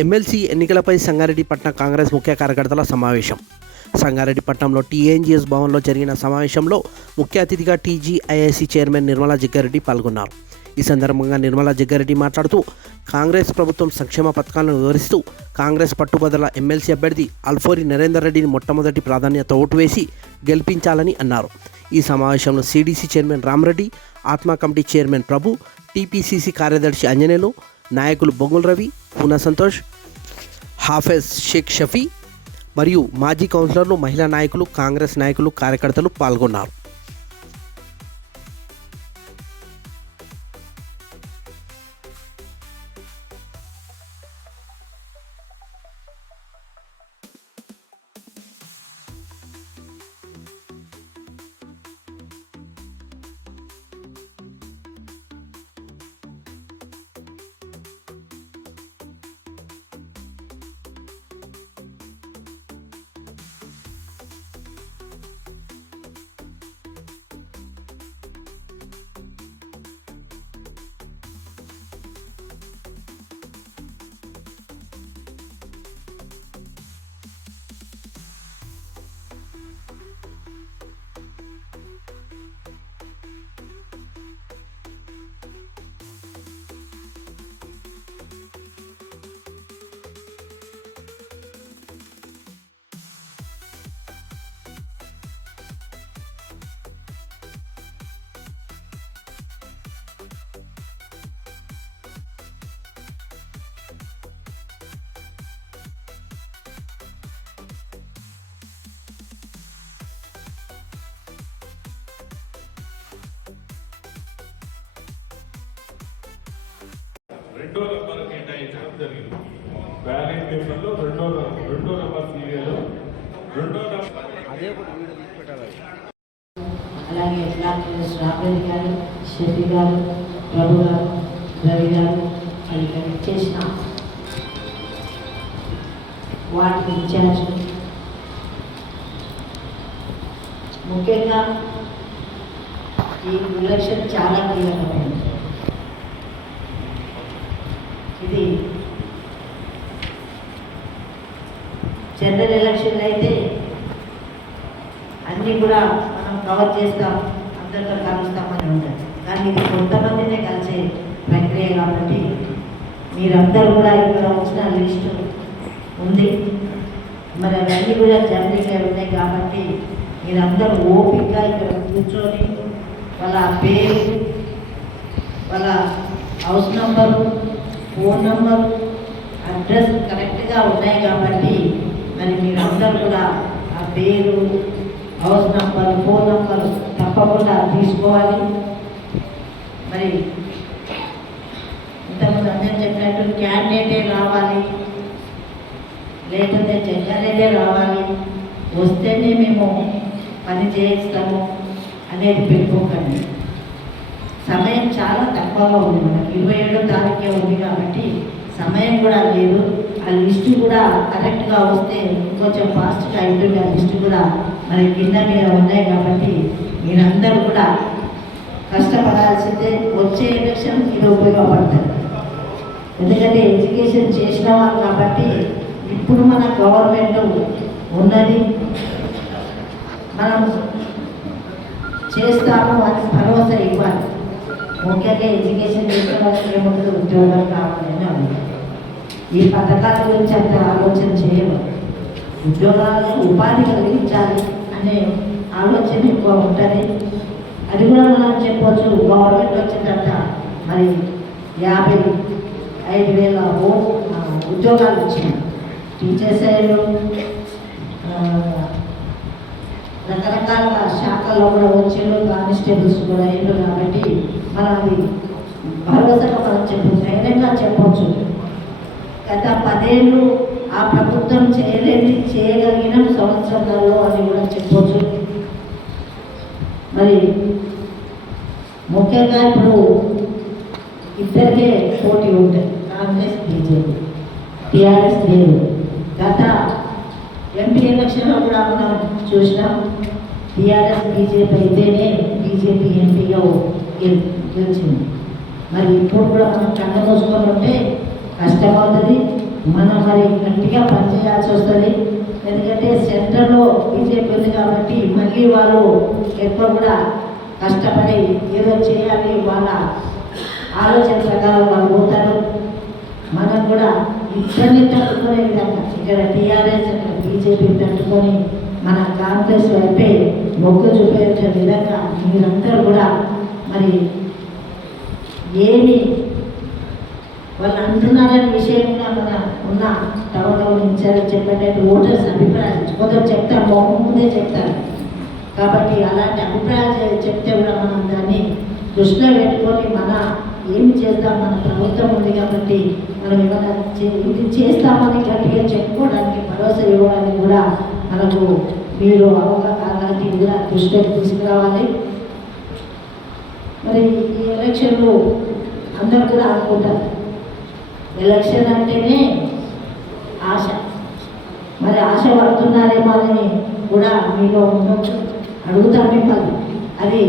MLC ఎన్నికలపై సంగారెడ్డిపట్నం కాంగ్రెస్ ముఖ్య కార్యకర్తల సమావేశం. సంగారెడ్డిపట్నంలో టీఎన్జిఎస్ భవన్లో జరిగిన సమావేశంలో ముఖ్య అతిథిగా టీజీఐఐసి చైర్మన్ నిర్మలా జగ్గారెడ్డి పాల్గొన్నారు. ఈ సందర్భంగా నిర్మలా జగ్గారెడ్డి మాట్లాడుతూ కాంగ్రెస్ ప్రభుత్వం సంక్షేమ పథకాలను వివరిస్తూ కాంగ్రెస్ పట్టుబదల ఎమ్మెల్సీ అభ్యర్థి అల్ఫోరి నరేందర్ రెడ్డిని మొట్టమొదటి ప్రాధాన్యత ఓటు వేసి గెలిపించాలని అన్నారు. ఈ సమావేశంలో సిడిసి చైర్మన్ రామరెడ్డి ఆత్మ కమిటీ చైర్మన్ ప్రభు టీపీసీసీ కార్యదర్శి అంజనేలు నాయకులు బొంగుల రవి పూనా సంతోష్ హాఫెజ్ షేక్ షఫీ మరియు మాజీ కౌన్సిలర్లు మహిళా నాయకులు కాంగ్రెస్ నాయకులు కార్యకర్తలు పాల్గొన్నారు. రెండో నెంబర్ కేటాయించడం జరిగింది. బ్యాలెట్ పేపర్లో రెండో రెండో నెంబర్ సీరియల్ రెండో నెంబర్ అలాగే డాక్టర్ రాబేల్ గారు షఫీ గారు ప్రభు గారు రవి గారు ఇక్కడ చేసిన వాటి ఇన్ఛార్జ్. ముఖ్యంగా ఈ ఎలక్షన్ చాలా కీలకమైనది ఇది జనరల్ ఎలక్షన్లు అయితే అన్నీ కూడా మనం కవర్ చేస్తాం అందరితో కలుస్తామని ఉంటుంది. కానీ ఇది కొంతమందినే కలిసే ప్రక్రియ కాబట్టి మీరందరూ కూడా ఇక్కడ వచ్చిన లిస్టు ఉంది. మరి అవన్నీ కూడా జనరల్గా ఉన్నాయి కాబట్టి మీరందరూ ఓపికగా ఇక్కడ కూర్చొని వాళ్ళ పేరు వాళ్ళ house number phone number address కరెక్ట్గా ఉన్నాయి కాబట్టి మరి అందరూ కూడా ఆ పేరు హౌస్ నంబర్ ఫోన్ నంబర్ తప్పకుండా తీసుకోవాలి. మరి ఇంతకుముందు అందరూ చెప్పినట్టు క్యాండిడేటే రావాలి లేకపోతే జడ్జనేదే రావాలి వస్తేనే మేము పని చేయిస్తాము అనేది పెట్టుకోకండి. సమయం చాలా తక్కువగా ఉంది మనకి. ఇరవై ఏడో తారీఖే ఉంది కాబట్టి సమయం కూడా లేదు. ఆ లిస్టు కూడా కరెక్ట్గా వస్తే కొంచెం ఫాస్ట్గా అయిపోయింది. ఆ లిస్టు కూడా మరి కింద మీద ఉన్నాయి కాబట్టి మీరందరూ కూడా కష్టపడాల్సిందే. వచ్చే ఎలక్షన్ ఇది ఉపయోగపడుతుంది ఎందుకంటే ఎడ్యుకేషన్ చేసిన వాళ్ళు కాబట్టి ఇప్పుడు మన గవర్నమెంట్ ఉన్నది. మనం చేస్తాము అని భరోసా ఇవ్వాలి. ముఖ్యంగా ఎడ్యుకేషన్ చేసే వాళ్ళకి ఏముంటుంది ఉద్యోగం కావాలని ఈ పథకాల గురించి అంత ఆలోచన చేయము ఉద్యోగాలను ఉపాధి కలిగించాలి అనే ఆలోచన ఎక్కువ ఉంటుంది. అది కూడా మనం చెప్పవచ్చు గవర్నమెంట్ వచ్చిందంట. మరి యాభై ఐదు వేల ఉద్యోగాలు వచ్చినాయి. టీచర్స్ అయ్యారు. రకరకాల శాఖల్లో కూడా వచ్చారు. కానిస్టేబుల్స్ కూడా అయ్యారు కాబట్టి అది భరోసాగా మనం చెప్పు ధైర్యంగా చెప్పవచ్చు గత పదేళ్ళు ఆ ప్రభుత్వం చేయలేని చేయగలిగిన సంవత్సరాలలో అని కూడా చెప్పవచ్చు మరి ముఖ్యంగా ఇప్పుడు ఇద్దరికే పోటీ ఉంటాయి కాంగ్రెస్ బీజేపీ టీఆర్ఎస్ లేదు. గత ఎంపీ ఎలక్షన్లో కూడా మనం చూసినాం టీఆర్ఎస్ బీజేపీ అయితేనే బీజేపీ ఎంపీగా గెలుపు గెలిచింది మరి ఇప్పుడు కూడా మనం కళ్ళ మూసుకొని ఉంటే కష్టమవుతుంది మనం మరి గట్టిగా పనిచేయాల్సి వస్తుంది. ఎందుకంటే సెంటర్లో బీజేపీ ఉంది కాబట్టి మళ్ళీ వాళ్ళు ఎక్కువ కూడా కష్టపడి ఏదో చేయాలి వాళ్ళ ఆలోచన ప్రకారం వాళ్ళు పోతారు. మనం కూడా ఇద్దరిని తట్టుకునే విధంగా ఇక్కడ టీఆర్ఎస్ ఇక్కడ బీజేపీ తట్టుకొని మన కాంగ్రెస్ వైపే మొగ్గు చూపించే విధంగా మీరందరూ కూడా మరి ఏమి? వాళ్ళు అంటున్నారనే విషయం మన ఉన్న. టవర్ గమనించారు చెప్పేటట్టు ఓటర్స్ అభిప్రాయం. కొందరు చెప్తారు మొహం ముందే చెప్తారు. కాబట్టి అలాంటి అభిప్రాయాలు చెప్తే కూడా మనం దాన్ని దృష్టిలో పెట్టుకొని మన ఏమి చేద్దాం మన ప్రభుత్వం ఉంది కాబట్టి మనం ఏమైనా ఇది చేస్తామని గట్టిగా చెప్పుకోవడానికి భరోసా ఇవ్వడానికి కూడా మనకు మీరు అవగాహన అలాంటివి కూడా దృష్టిలోకి తీసుకురావాలి. మరి ఈ ఎలక్షన్లు అందరు కూడా అనుకుంటారు ఎలక్షన్ అంటేనే ఆశ. మరి ఆశ పడుతున్నారేమో అని కూడా మీలో ఉండొచ్చు. అడుగుతాం మిమ్మల్ని. అది